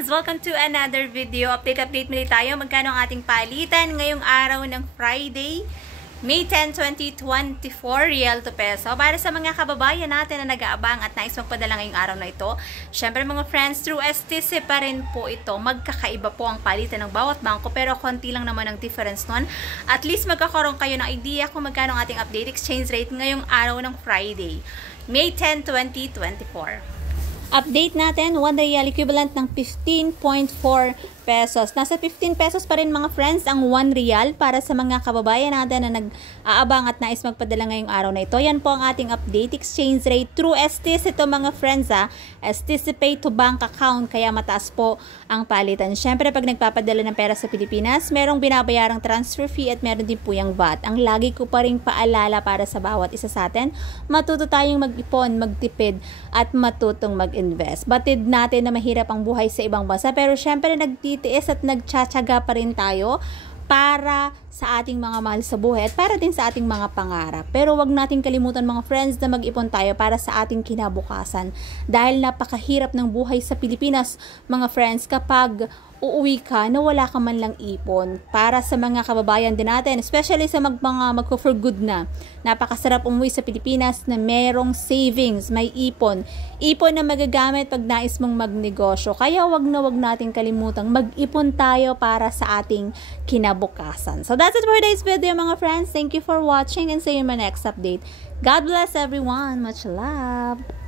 friends! Welcome to another video. Update muli tayo. Magkano ang ating palitan ngayong araw ng Friday, May 10, 2024, real to peso. Para sa mga kababayan natin na nag-aabang at nais magpadala ngayong araw na ito, syempre mga friends, through STC pa rin po ito. Magkakaiba po ang palitan ng bawat bangko pero konti lang naman ang difference nun. At least magkakaroon kayo ng idea kung magkano ang ating update exchange rate ngayong araw ng Friday, May 10, 2024. Update natin, 1 real equivalent ng 15.4 pesos. Nasa 15 pesos pa rin mga friends ang 1 real para sa mga kababayan natin na nag-aabang at nais magpadala ngayong araw na ito. Yan po ang ating update exchange rate through STC ito mga friends STC Pay to Bank Account, kaya mataas po ang palitan. Siyempre pag nagpapadala ng pera sa Pilipinas, merong binabayarang transfer fee at meron din po yung VAT. Ang lagi ko pa rin paalala para sa bawat isa sa atin, matuto tayong mag-ipon, magtipid at matutong mag-invest. Batid natin na mahirap ang buhay sa ibang bansa pero syempre nagtitiis at nagtsatsaga pa rin tayo para sa ating mga mahal sa buhay at para din sa ating mga pangarap. Pero wag nating kalimutan mga friends na mag-ipon tayo para sa ating kinabukasan. Dahil napakahirap ng buhay sa Pilipinas mga friends kapag uuwi ka na wala ka man lang ipon. Para sa mga kababayan din natin, especially sa mga magko-for good na, napakasarap umuwi sa Pilipinas na merong savings, may ipon. Ipon na magagamit pag nais mong magnegosyo. Kaya wag nating kalimutang mag-ipon tayo para sa ating kinabukasan. So that's it for today's video mga friends. Thank you for watching and see you in my next update. God bless everyone. Much love.